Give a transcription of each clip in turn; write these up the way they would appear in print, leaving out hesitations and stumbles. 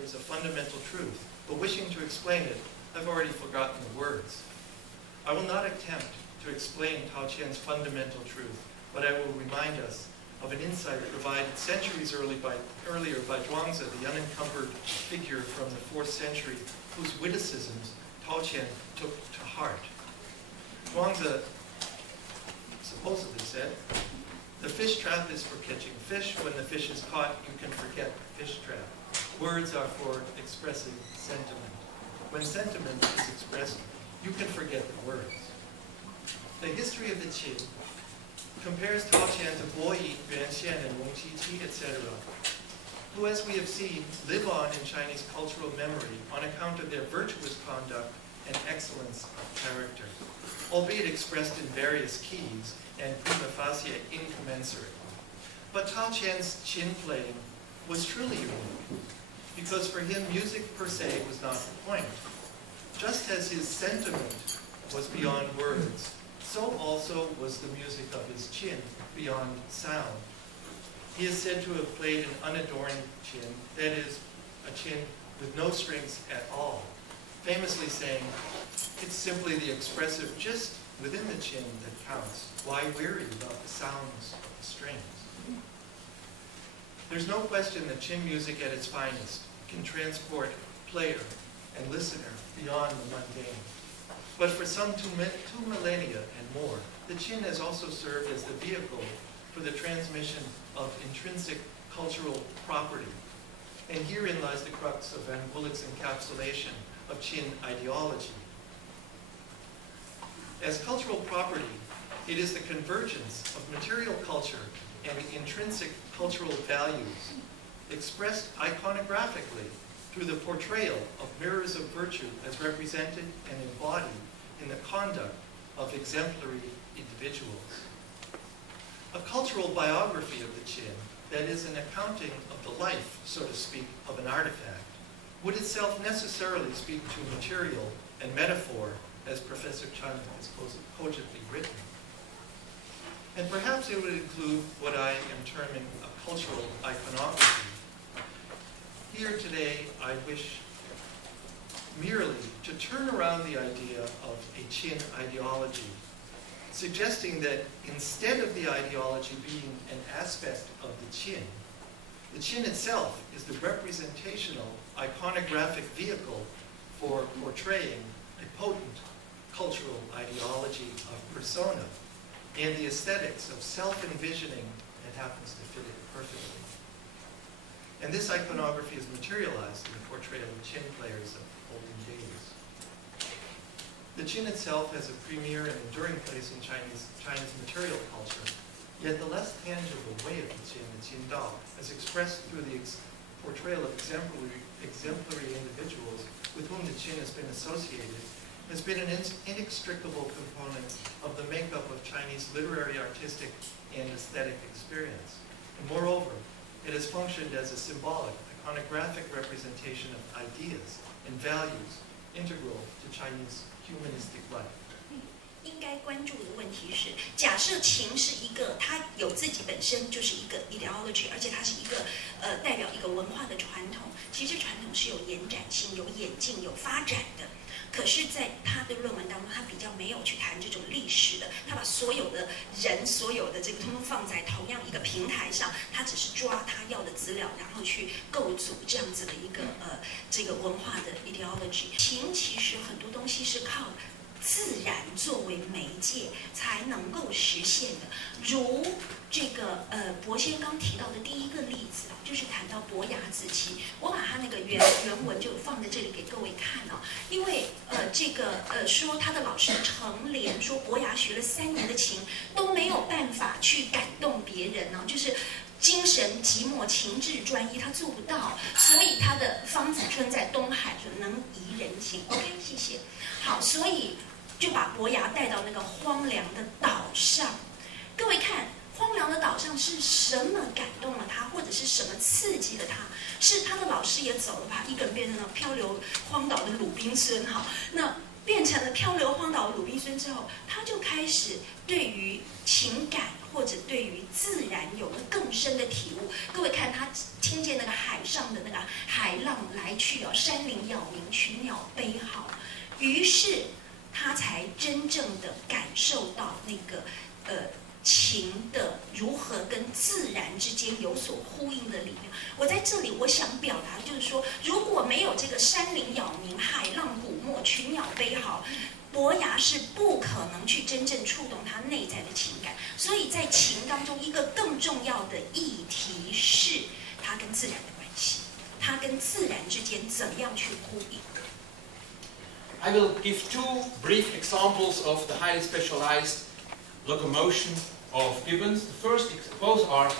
there is a fundamental truth, but wishing to explain it, I've already forgotten the words. I will not attempt to explain Tao Qian's fundamental truth, but I will remind us of an insight provided centuries earlier by Zhuangzi, the unencumbered figure from the 4th century, whose witticisms Tao Qian took to heart. Zhuangzi supposedly said, "The fish trap is for catching fish. When the fish is caught, you can forget the fish trap. Words are for expressing sentiment. When sentiment is expressed, you can forget the words." The history of the Qin compares Tao Qian to Bo Yi, Yuan Xian, and Wong Qiqi, etc., who, as we have seen, live on in Chinese cultural memory on account of their virtuous conduct and excellence of character, albeit expressed in various keys and prima facie incommensurate. But Tao Qian's Qin playing was truly unique, because for him music per se was not the point. Just as his sentiment was beyond words, so also was the music of his Qin beyond sound. He is said to have played an unadorned Qin, that is, a Qin with no strings at all, famously saying, "It's simply the expressive gist within the Qin that counts. Why weary about the sounds of the strings?" There's no question that Qin music at its finest can transport player and listener beyond the mundane. But for some two millennia and more, the Qin has also served as the vehicle for the transmission of intrinsic cultural property. And herein lies the crux of Van Bullock's encapsulation of Qin ideology. As cultural property, it is the convergence of material culture and intrinsic cultural values expressed iconographically through the portrayal of mirrors of virtue as represented and embodied in the conduct of exemplary individuals. A cultural biography of the Qin, that is, an accounting of the life, so to speak, of an artifact, would itself necessarily speak to material and metaphor, as Professor Chun has cogently written. And perhaps it would include what I am terming a cultural iconography. Here today, I wish merely to turn around the idea of a Qin ideology, suggesting that instead of the ideology being an aspect of the Qin itself is the representational iconographic vehicle for portraying a potent cultural ideology of persona and the aesthetics of self-envisioning that happens to fit it perfectly. And this iconography is materialized in the portrayal of Qin players of olden days. The Qin itself has a premier and enduring place in Chinese material culture, yet the less tangible way of the Qin Dao, as expressed through the portrayal of exemplary individuals with whom the Qin has been associated, has been an inextricable component of the makeup of Chinese literary, artistic, and aesthetic experience. And moreover, it has functioned as a symbolic, iconographic representation of ideas and values integral to Chinese humanistic life. 应该关注的问题是，假设情是一个，它有自己本身就是一个 ideology， 而且它是一个代表一个文化的传统。其实传统是有延展性、有演进、有发展的。可是，在他的论文当中，他比较没有去谈这种历史的，他把所有的人、所有的这个通通放在同样一个平台上，他只是抓他要的资料，然后去构筑这样子的一个这个文化的 ideology。情其实很多东西是靠自然作为媒介才能够实现的，如这个博先刚提到的第一个例子啊，就是谈到伯牙子期，我把他那个原文就放在这里给各位看啊，因为这个说他的老师程连说伯牙学了3年的琴都没有办法去感动别人呢，就是精神寂寞，情志专一，他做不到，所以他的方子春在东海说能怡人情 ，OK， 谢谢。好，所以就把伯牙带到那个荒凉的岛上。各位看，荒凉的岛上是什么感动了他，或者是什么刺激了他？是他的老师也走了吧，一个人变成了漂流荒岛的鲁滨孙。好，那变成了漂流荒岛的鲁滨孙之后，他就开始对于情感或者对于自然有了更深的体悟。各位看他听见那个海上的那个海浪来去哦，山林杳鸣，群鸟悲号，于是他才真正的感受到那个情的如何跟自然之间有所呼应的力量。我在这里我想表达就是说，如果没有这个山林杳鸣、海浪鼓沫、群鸟悲嚎，伯牙是不可能去真正触动他内在的情感。所以在情当中，一个更重要的议题是它跟自然的关系，它跟自然之间怎么样去呼应。I will give two brief examples of the highly specialized locomotion of gibbons. The first, both are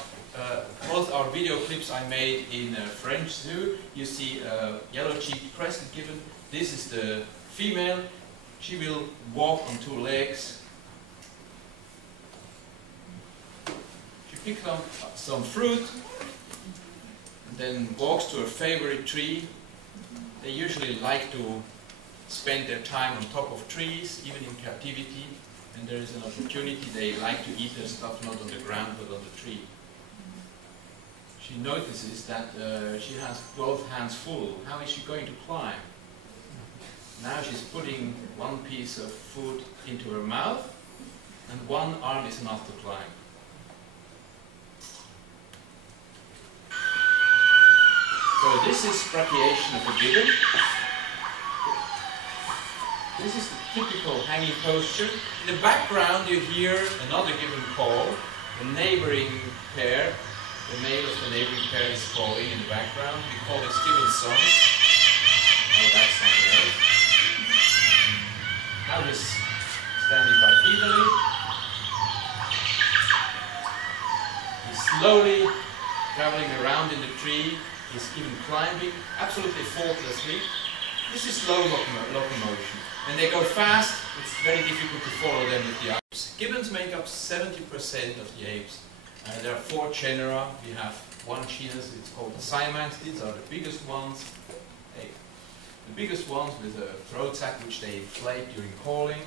video clips I made in a French zoo. You see a yellow-cheeked crested gibbon. This is the female. She will walk on two legs. She picks up some fruit and then walks to her favorite tree. They usually like to spend their time on top of trees, even in captivity. And there is an opportunity, they like to eat their stuff not on the ground but on the tree. She notices that she has both hands full. How is she going to climb? Now she's putting one piece of food into her mouth, and one arm is enough to climb. So this is brachiation of a gibbon. This is the typical hanging posture. In the background you hear another gibbon call. The neighboring pair, the male of the neighboring pair is calling in the background. We call this gibbon song. Oh, that's something else. Now he's standing bipedally. He's slowly traveling around in the tree. He's even climbing, absolutely faultlessly. This is slow locomotion. When they go fast, it's very difficult to follow them with the apes. Gibbons make up 70% of the apes. There are 4 genera. We have one genus, it's called the Siamans. These are the biggest ones. The biggest ones with a throat sac which they inflate during calling.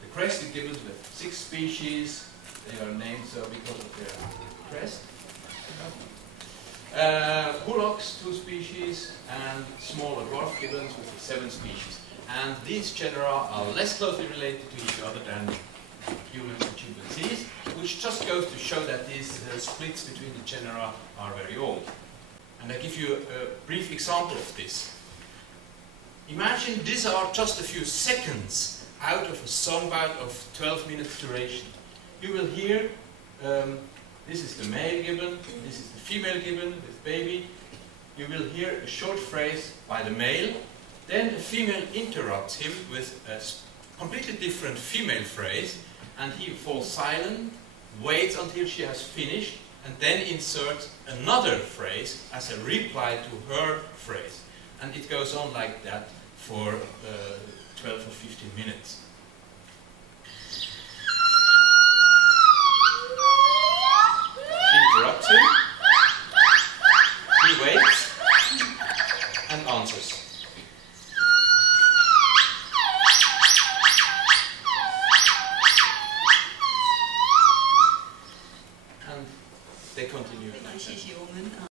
The crested gibbons with 6 species. They are named so because of their crest. Bullocks, 2 species, and smaller dwarf gibbons with 7 species. And these genera are less closely related to each other than humans and chimpanzees, which just goes to show that these splits between the genera are very old. And I give you a brief example of this. Imagine these are just a few seconds out of a songbout of 12 minutes duration. You will hear this is the male gibbon, this is the female gibbon with baby. You will hear a short phrase by the male, then the female interrupts him with a completely different female phrase, and he falls silent, waits until she has finished, and then inserts another phrase as a reply to her phrase. And it goes on like that for 12 or 15 minutes. Interrupts him, he waits and answers. And they continue.